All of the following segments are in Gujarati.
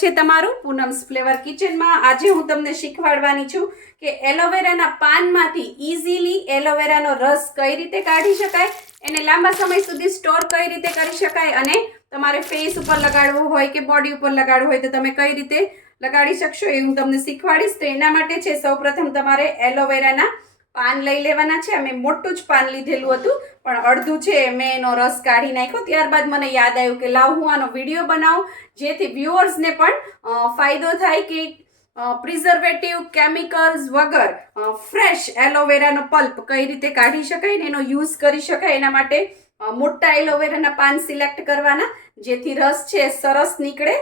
છે તમારું પૂનમ્સ ફ્લેવર કિચનમાં. આજે હું તમને શીખવાડવાની છું કે એલોવેરાના પાનમાંથી ઇઝીલી એલોવેરાનો રસ કઈ રીતે કાઢી શકાય, એને લાંબા સમય સુધી સ્ટોર કઈ રીતે કરી શકાય અને તમારે ફેસ ઉપર લગાડવું હોય કે બોડી ઉપર લગાડવું હોય તો તમે કઈ રીતે લગાડી શકશો એ હું તમને શીખવાડીશ. તો એના માટે છે સૌપ્રથમ તમારે એલોવેરાના પાન લઈ લેવાના છે. અમે મોટું જ પાન લીધેલું હતું, પણ અડધું છે મેં એનો રસ કાઢી નાખ્યો. ત્યારબાદ મને યાદ આવ્યું કે લાવ હું આનો વીડિયો બનાવું, જેથી વ્યુઅર્સને પણ ફાયદો થાય કે પ્રિઝર્વેટિવ કેમિકલ્સ વગર ફ્રેશ એલોવેરાનો પલ્પ કઈ રીતે કાઢી શકાય ને એનો યુઝ કરી શકાય એના માટે મોટા એલોવેરાના પાન સિલેક્ટ કરવાના, જેથી રસ છે સરસ નીકળે.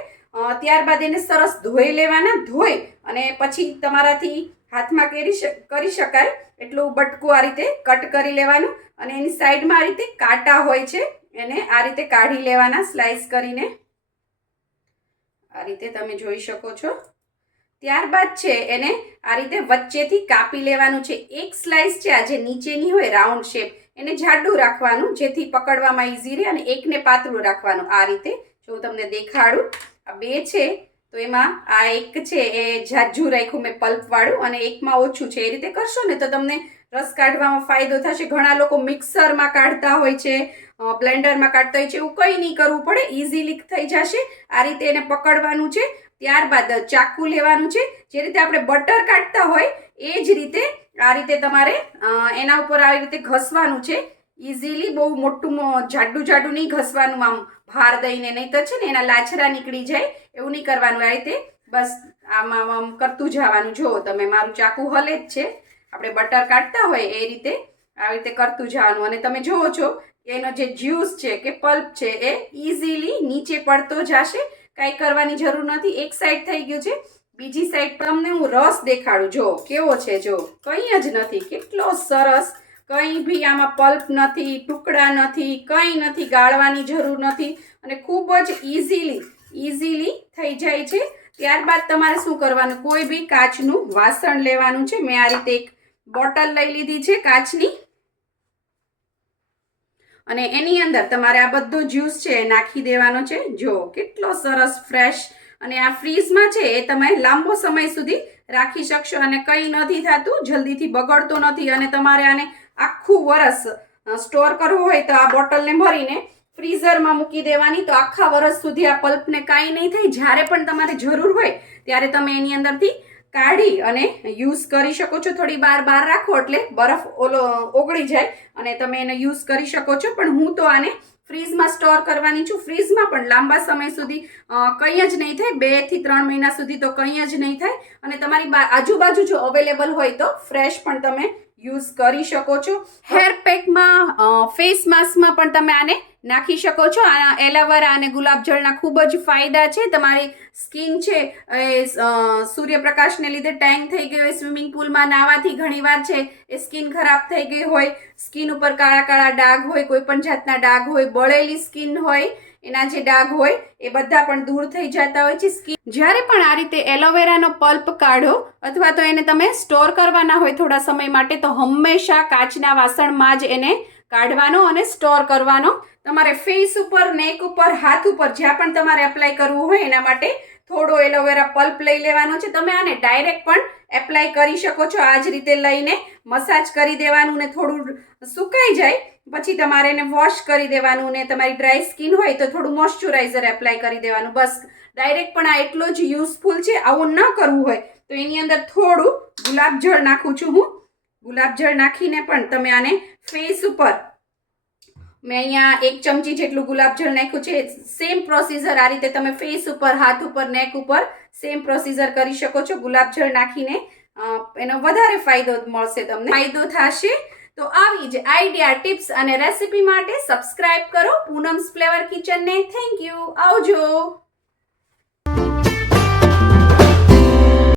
ત્યારબાદ એને સરસ ધોઈ લેવાના, ધોઈ અને પછી તમારાથી હાથમાં કરી કરી શકાય. એટલું બટકું આ રીતે કટ કરી લેવાનું અને એની સાઈડમાં આ રીતે કાંટા હોય છે, એને આ રીતે કાઢી લેવાના સ્લાઇસ કરીને. આ રીતે તમે જોઈ શકો છો. ત્યારબાદ છે એને આ રીતે વચ્ચેથી કાપી લેવાનું છે. એક સ્લાઇસ છે આ જે નીચેની હોય રાઉન્ડ શેપ, એને જાડું રાખવાનું, જેથી પકડવામાં ઇઝી રહે અને એકને પાતળું રાખવાનું આ રીતે. જો હું તમને દેખાડું, આ બે છે તો એમાં આ એક છે, એ જાજુ રાખ્યું મેં પલ્પવાળું અને એકમાં ઓછું છે. એ રીતે કરશો ને તો તમને રસ કાઢવામાં ફાયદો થશે. ઘણા લોકો મિક્સરમાં કાઢતા હોય છે બ્લેન્ડરમાં કાઢતા હોય છે, એવું કંઈ નહીં કરવું પડે. ઇઝીલી થઈ જશે. આ રીતે એને પકડવાનું છે. ત્યારબાદ ચાકુ લેવાનું છે. જે રીતે આપણે બટર કાઢતા હોય, એ જ રીતે આ રીતે તમારે એના ઉપર આવી રીતે ઘસવાનું છે. ઇઝીલી બહુ મોટું જાડું જાડું નહીં ઘસવાનું આમ, ભાર દઈને નહીં તો છે ને એના લાછરા નીકળી જાય, એવું નહીં કરવાનું. આ રીતે બસ આમ આમ કરતું જવાનું. જુઓ તમે મારું ચાકુ હલે જ છે. આપણે બટર કાઢતા હોય એ રીતે આવી રીતે કરતું જવાનું. અને તમે જુઓ છો, એનો જે જ્યુસ છે, કે પલ્પ છે, એ ઇઝીલી નીચે પડતો જશે. કાંઈ કરવાની જરૂર નથી. એક સાઈડ થઈ ગયું છે. બીજી સાઈડ તમને હું રસ દેખાડું. જો, કેવો છે? જો, કંઈ જ નથી. કેટલો સરસ કંઈ બી આમાં પલ્પ નથી, ટુકડા નથી, કંઈ નથી, ગાળવાની જરૂર નથી. અને ખૂબ જ ઇઝીલી ઇઝીલી થઈ જાય છે. ત્યારબાદ તમારે શું કરવાનું? કોઈ બી કાચનું વાસણ લેવાનું છે. મેં આ રીતે એક બોટલ લઈ લીધી છે કાચની. અને એની અંદર તમારે આ બધો જ્યુસ છે નાખી દેવાનો છે. જો કેટલો સરસ ફ્રેશ અને આ ફ્રીઝમાં છે એ તમે લાંબો સમય સુધી રાખી શકશો અને કંઈ નથી થતું, જલ્દીથી બગડતો નથી અને તમારે આને આખું વરસ સ્ટોર કરવું હોય તો આ બોટલને ભરીને ફ્રીઝરમાં મૂકી દેવાની. તો આખા વરસ સુધી આ પલ્પને કાંઈ નહીં થાય. જ્યારે પણ તમારે જરૂર હોય, ત્યારે તમે એની અંદરથી કાઢી અને યુઝ કરી શકો છો. થોડી બાર બહાર રાખો એટલે બરફ ઓલો, ઓગળી જાય અને તમે એને યુઝ કરી શકો છો. પણ હું તો આને ફ્રીઝમાં સ્ટોર કરવાની છું. ફ્રીઝમાં પણ લાંબા સમય સુધી કંઈ જ નહીં થાય. બેથી ત્રણ મહિના સુધી તો કંઈ જ નહીં થાય. અને તમારી આજુબાજુ જો અવેલેબલ હોય તો ફ્રેશ પણ તમે યુઝ કરી શકો છો. હેર પેકમાં ફેસ માસ્કમાં પણ તમે આને નાખી શકો છો. આ એલાવરા અને ગુલાબજળના ખૂબ જ ફાયદા છે. તમારી સ્કિન છે એ સૂર્યપ્રકાશને લીધે ટેંગ થઈ ગઈ હોય સ્વિમિંગ પુલમાં નાવાથી ઘણીવાર છે એ સ્કિન ખરાબ થઈ ગઈ હોય. સ્કિન ઉપર કાળા કાળા ડાઘ હોય કોઈ પણ જાતના ડાઘ હોય બળેલી સ્કિન હોય એના જે ડાઘ હોય, એ બધા પણ દૂર થઈ જતા હોય છે. સ્કીન જ્યારે પણ આ રીતે એલોવેરાનો પલ્પ કાઢો, અથવા તો એને તમે સ્ટોર કરવાના હોય થોડા સમય માટે, તો હંમેશા કાચના વાસણમાં જ એને કાઢવાનો અને સ્ટોર કરવાનો. તમારે ફેસ ઉપર, નેક ઉપર, હાથ ઉપર જ્યાં પણ તમારે એપ્લાય કરવું હોય, એના માટે થોડો એલોવેરા પલ્પ લઈ લેવાનો છે. તમે આને ડાયરેક્ટ પણ એપ્લાય કરી શકો છો. આ જ રીતે લઈને મસાજ કરી દેવાનું ને થોડું સુકાઈ જાય પછી તમારે એને વોશ કરી દેવાનું ને તમારી ડ્રાય સ્કિન હોય તો થોડું મોઇશ્ચરાઇઝર એપ્લાય કરી દેવાનું. બસ ડાયરેક્ટ પણ આ એટલો જ યુઝફુલ છે. આવું ન કરવું હોય તો એની અંદર થોડું ગુલાબજળ નાખું છું હું. ગુલાબજળ નાખીને પણ તમે આને ફેસ ઉપર મેં અહીંયા એક ચમચી જેટલું ગુલાબજળ નાખ્યું છે. સેમ પ્રોસીજર આ રીતે તમે ફેસ ઉપર, હાથ ઉપર નેક ઉપર સેમ પ્રોસીજર કરી શકો છો. ગુલાબજળ નાખીને એનો વધારે ફાયદો મળશે તમને. ફાયદો થશે તો આવી જ આઈડિયા, ટિપ્સ અને રેસિપી માટે સબસ્ક્રાઇબ કરો પૂનમ્સ ફ્લેવર કિચનને થેન્ક યુ આવજો.